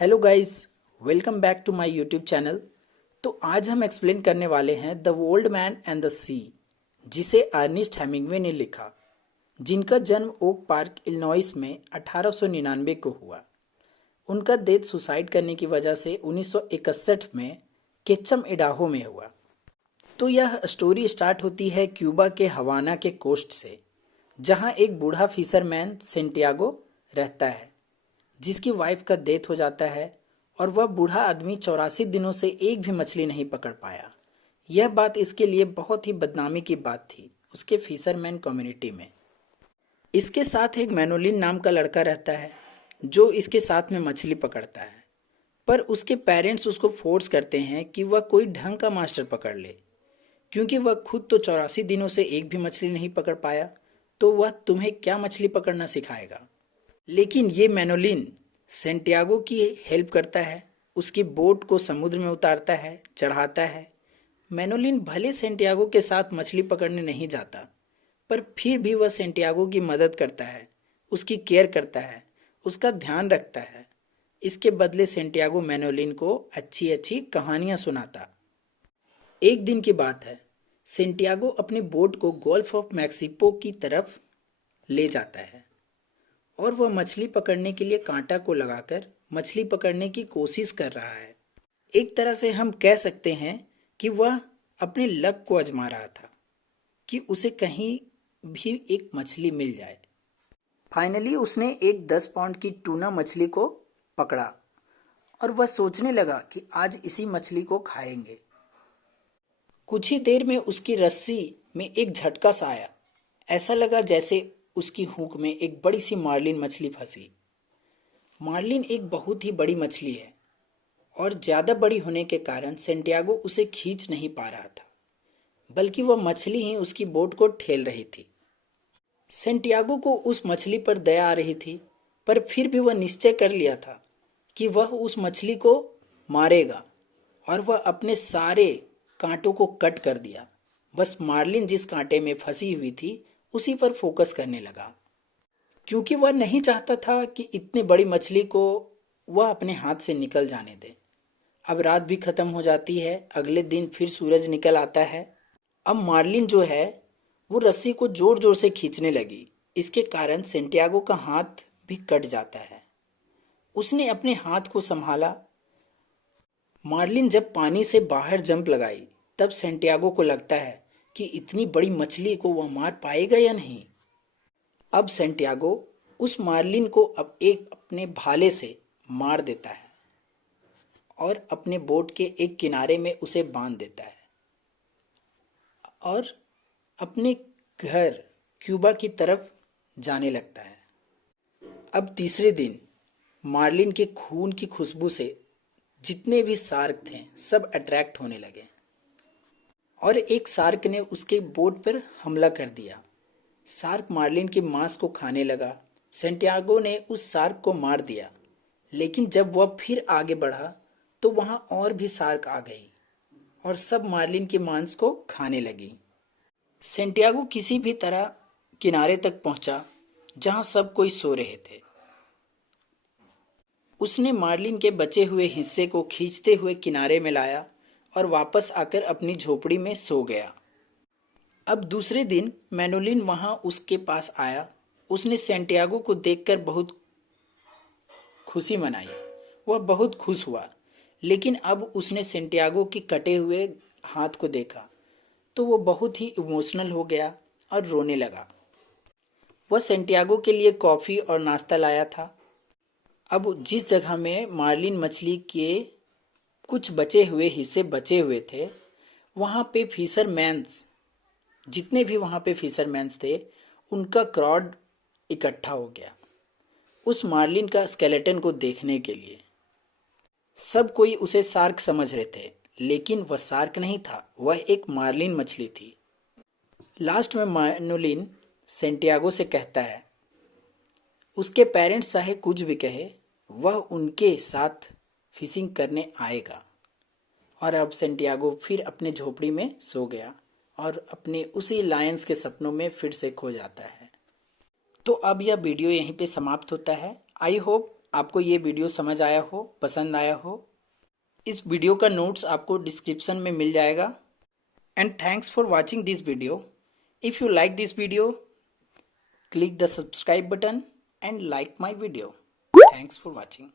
Hello guys, welcome back to my YouTube channel. तो आज हम एक्सप्लेन करने वाले हैं the old man and the sea, जिसे अर्नेस्ट हेमिंग्वे ने लिखा, जिनका जन्म ओक पार्क इलिनॉइस में 1899 को हुआ। उनका डेथ सुसाइड करने की वजह से 1961 में केचम इडाहो में हुआ। तो यह स्टोरी स्टार्ट होती है क्यूबा के हवाना के कोस्ट से, जहां एक बूढ़ा फिशरमैन सेंटियागो रहता है, जिसकी वाइफ का डेथ हो जाता है और वह बूढ़ा आदमी 84 दिनों से एक भी मछली नहीं पकड़ पाया। यह बात इसके लिए बहुत ही बदनामी की बात थी उसके फिशरमैन कम्युनिटी में। इसके साथ एक मैनोलिन नाम का लड़का रहता है जो इसके साथ में मछली पकड़ता है, पर उसके पेरेंट्स उसको फोर्स करते हैं कि वह कोई ढंग का मास्टर पकड़ ले, क्योंकि वह खुद तो 84 दिनों से एक भी मछली नहीं पकड़ पाया, तो वह तुम्हें क्या मछली पकड़ना सिखाएगा। लेकिन ये मैनोलिन सेंटियागो की हेल्प करता है, उसकी बोट को समुद्र में उतारता है, चढ़ाता है। मैनोलिन भले सेंटियागो के साथ मछली पकड़ने नहीं जाता, पर फिर भी वह सेंटियागो की मदद करता है, उसकी केयर करता है, उसका ध्यान रखता है। इसके बदले सेंटियागो मैनोलिन को अच्छी अच्छी कहानियां सुनाता। एक दिन की बात है, सेंटियागो अपनी बोट को गोल्फ ऑफ मैक्सिको की तरफ ले जाता है और वह मछली पकड़ने के लिए कांटा को लगाकर मछली पकड़ने की कोशिश कर रहा है। एक तरह से हम कह सकते हैं कि वह अपने लक को आजमा रहा था कि उसे कहीं भी एक मछली मिल जाए। फाइनली उसने एक 10 पाउंड की टूना मछली को पकड़ा और वह सोचने लगा कि आज इसी मछली को खाएंगे। कुछ ही देर में उसकी रस्सी में एक झटका सा आया। ऐसा लगा जैसे उसकी हुक में एक बड़ी सी मार्लिन मछली फंसी। मार्लिन एक बहुत ही बड़ी मछली है और ज्यादा बड़ी होने के कारण सेंटियागो उसे खींच नहीं पा रहा था, बल्कि वह मछली ही उसकी बोट को ठेल रही थी। सेंटियागो को उस मछली पर दया आ रही थी, पर फिर भी वह निश्चय कर लिया था कि वह उस मछली को मारेगा और वह अपने सारे कांटों को कट कर दिया। बस मार्लिन जिस कांटे में फंसी हुई थी उसी पर फोकस करने लगा, क्योंकि वह नहीं चाहता था कि इतनी बड़ी मछली को वह अपने हाथ से निकल जाने दे। अब रात भी खत्म हो जाती है, अगले दिन फिर सूरज निकल आता है। अब मार्लिन जो है वो रस्सी को जोर जोर से खींचने लगी। इसके कारण सेंटियागो का हाथ भी कट जाता है। उसने अपने हाथ को संभाला। मार्लिन जब पानी से बाहर जंप लगाई, तब सेंटियागो को लगता है कि इतनी बड़ी मछली को वह मार पाएगा या नहीं। अब सेंटियागो उस मार्लिन को अब एक अपने भाले से मार देता है और अपने बोट के एक किनारे में उसे बांध देता है और अपने घर क्यूबा की तरफ जाने लगता है। अब तीसरे दिन मार्लिन के खून की खुशबू से जितने भी शार्क थे सब अट्रैक्ट होने लगे और एक शार्क ने उसके बोट पर हमला कर दिया। शार्क मार्लिन के मांस को खाने लगा। सेंटियागो ने उस शार्क को मार दिया, लेकिन जब वह फिर आगे बढ़ा तो वहां और भी शार्क आ गई और सब मार्लिन के मांस को खाने लगी। सेंटियागो किसी भी तरह किनारे तक पहुंचा जहां सब कोई सो रहे थे। उसने मार्लिन के बचे हुए हिस्से को खींचते हुए किनारे में लाया और वापस आकर अपनी झोपड़ी में सो गया। अब दूसरे दिन मैनोलिन वहां उसके पास आया। उसने सेंटियागो को देखकर बहुत खुशी मनाई। वह बहुत खुश हुआ, लेकिन अब उसने सेंटियागो के कटे हुए हाथ को देखा तो वो बहुत ही इमोशनल हो गया और रोने लगा। वह सेंटियागो के लिए कॉफी और नाश्ता लाया था। अब जिस जगह में मार्लिन मछली के कुछ बचे हुए हिस्से बचे हुए थे, वहां पे फिशरमैन्स, जितने भी वहां पे फिशरमैन्स थे, उनका क्राउड इकट्ठा हो गया उस मार्लिन का स्केलेटन को देखने के लिए। सब कोई उसे शार्क समझ रहे थे, लेकिन वह शार्क नहीं था, वह एक मार्लिन मछली थी। लास्ट में मैनोलिन सेंटियागो से कहता है उसके पेरेंट्स चाहे कुछ भी कहे, वह उनके साथ फिशिंग करने आएगा। और अब सेंटियागो फिर अपने झोपड़ी में सो गया और अपने उसी लायंस के सपनों में फिर से खो जाता है। तो अब यह वीडियो यहीं पे समाप्त होता है। आई होप आपको ये वीडियो समझ आया हो, पसंद आया हो। इस वीडियो का नोट्स आपको डिस्क्रिप्शन में मिल जाएगा। And thanks for watching this video. If you like this video, click the subscribe button and like my video. Thanks for watching.